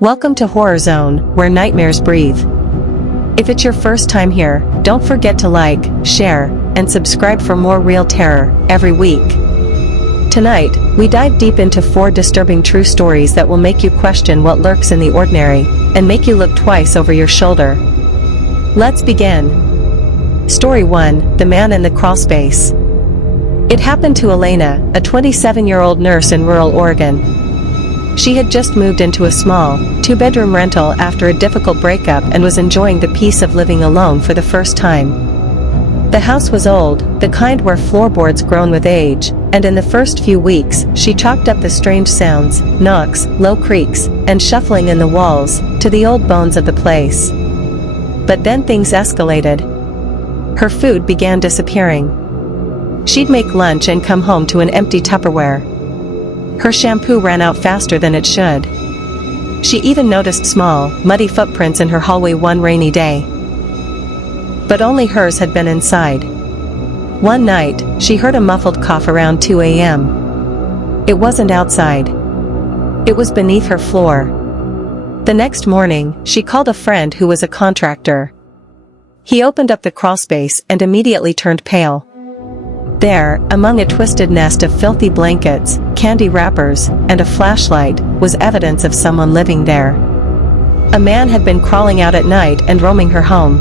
Welcome to Horror Zone, where nightmares breathe. If it's your first time here, don't forget to like, share, and subscribe for more real terror every week. Tonight, we dive deep into 4 disturbing true stories that will make you question what lurks in the ordinary, and make you look twice over your shoulder. Let's begin. Story 1, The Man in the Crawlspace. It happened to Elena, a 27-year-old nurse in rural Oregon. She had just moved into a small, 2-bedroom rental after a difficult breakup and was enjoying the peace of living alone for the first time. The house was old, the kind where floorboards grown with age, and in the first few weeks, she chalked up the strange sounds, knocks, low creaks, and shuffling in the walls, to the old bones of the place. But then things escalated. Her food began disappearing. She'd make lunch and come home to an empty Tupperware. Her shampoo ran out faster than it should. She even noticed small, muddy footprints in her hallway one rainy day. But only hers had been inside. One night, she heard a muffled cough around 2 a.m. It wasn't outside. It was beneath her floor. The next morning, she called a friend who was a contractor. He opened up the crawlspace and immediately turned pale. There, among a twisted nest of filthy blankets, candy wrappers, and a flashlight, was evidence of someone living there. A man had been crawling out at night and roaming her home.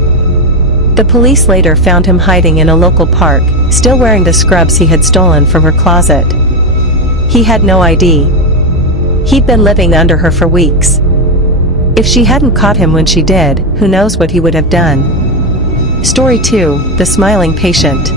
The police later found him hiding in a local park, still wearing the scrubs he had stolen from her closet. He had no ID. He'd been living under her for weeks. If she hadn't caught him when she did, who knows what he would have done. Story 2, The Smiling Patient.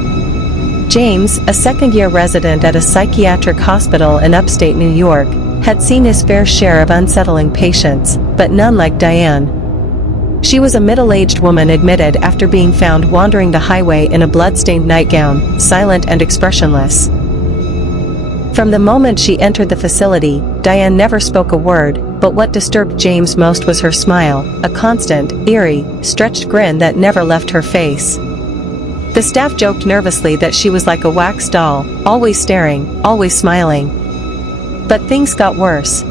James, a second-year resident at a psychiatric hospital in upstate New York, had seen his fair share of unsettling patients, but none like Diane. She was a middle-aged woman admitted after being found wandering the highway in a blood-stained nightgown, silent and expressionless. From the moment she entered the facility, Diane never spoke a word, but what disturbed James most was her smile, a constant, eerie, stretched grin that never left her face. The staff joked nervously that she was like a wax doll, always staring, always smiling. But things got worse.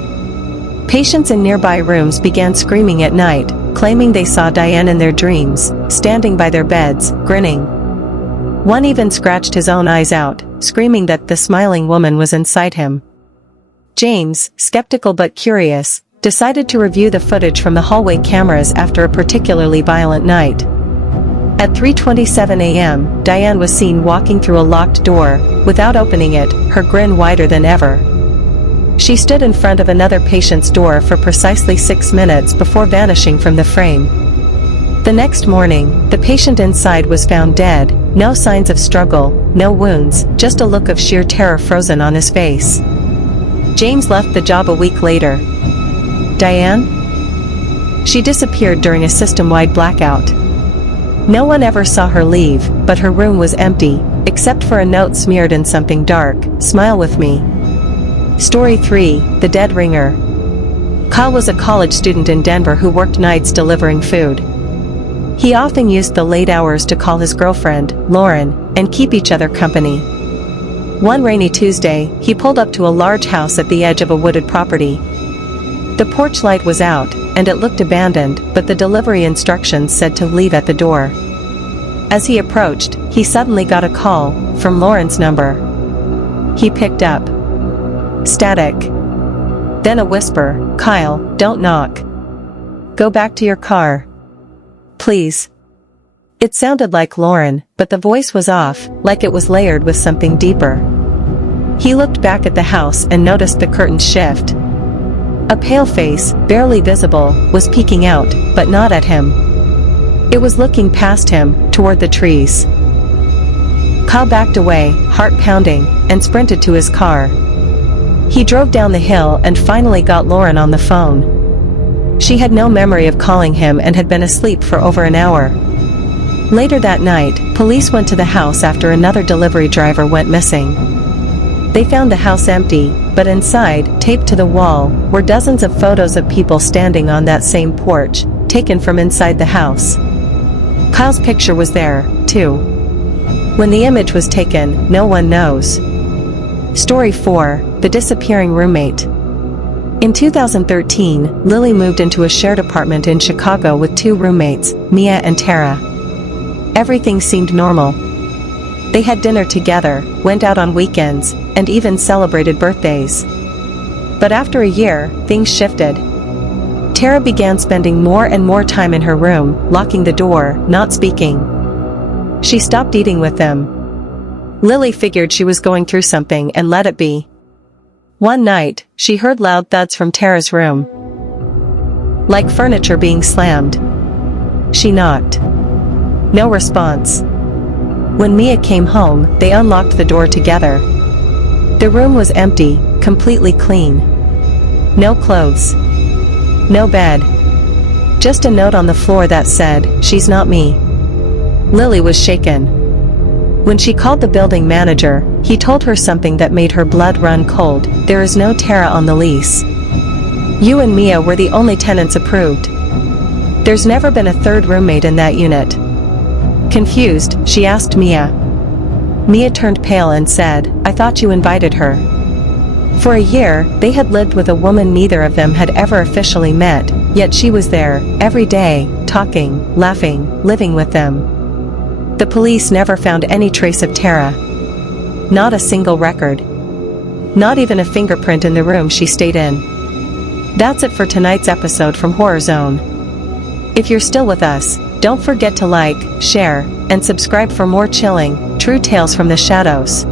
Patients in nearby rooms began screaming at night, claiming they saw Diane in their dreams, standing by their beds, grinning. One even scratched his own eyes out, screaming that the smiling woman was inside him. James, skeptical but curious, decided to review the footage from the hallway cameras after a particularly violent night. At 3:27 a.m., Diane was seen walking through a locked door, without opening it, her grin wider than ever. She stood in front of another patient's door for precisely 6 minutes before vanishing from the frame. The next morning, the patient inside was found dead, no signs of struggle, no wounds, just a look of sheer terror frozen on his face. James left the job a week later. Diane? She disappeared during a system-wide blackout. No one ever saw her leave, but her room was empty, except for a note smeared in something dark, "Smile with me." Story 3, The Dead Ringer. Kyle was a college student in Denver who worked nights delivering food. He often used the late hours to call his girlfriend, Lauren, and keep each other company. One rainy Tuesday, he pulled up to a large house at the edge of a wooded property. The porch light was out, and it looked abandoned, but the delivery instructions said to leave at the door. As he approached, he suddenly got a call, from Lauren's number. He picked up. Static. Then a whisper, "Kyle, don't knock. Go back to your car. Please." It sounded like Lauren, but the voice was off, like it was layered with something deeper. He looked back at the house and noticed the curtains shift. A pale face, barely visible, was peeking out, but not at him. It was looking past him, toward the trees. Kyle backed away, heart pounding, and sprinted to his car. He drove down the hill and finally got Lauren on the phone. She had no memory of calling him and had been asleep for over an hour. Later that night, police went to the house after another delivery driver went missing. They found the house empty, but inside, taped to the wall, were dozens of photos of people standing on that same porch, taken from inside the house. Kyle's picture was there, too. When the image was taken, no one knows. Story 4, The Disappearing Roommate. In 2013, Lily moved into a shared apartment in Chicago with 2 roommates, Mia and Tara. Everything seemed normal. They had dinner together, went out on weekends, and even celebrated birthdays. But after a year, things shifted. Tara began spending more and more time in her room, locking the door, not speaking. She stopped eating with them. Lily figured she was going through something and let it be. One night, she heard loud thuds from Tara's room, like furniture being slammed. She knocked. No response. When Mia came home, they unlocked the door together. The room was empty, completely clean. No clothes. No bed. Just a note on the floor that said, "She's not me." Lily was shaken. When she called the building manager, he told her something that made her blood run cold: "There is no Tara on the lease. You and Mia were the only tenants approved. There's never been a third roommate in that unit." Confused, she asked Mia. Mia turned pale and said, "I thought you invited her." For a year, they had lived with a woman neither of them had ever officially met, yet she was there, every day, talking, laughing, living with them. The police never found any trace of Tara. Not a single record. Not even a fingerprint in the room she stayed in. That's it for tonight's episode from Horror Zone. If you're still with us, don't forget to like, share, and subscribe for more chilling, true tales from the shadows.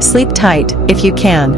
Sleep tight, if you can.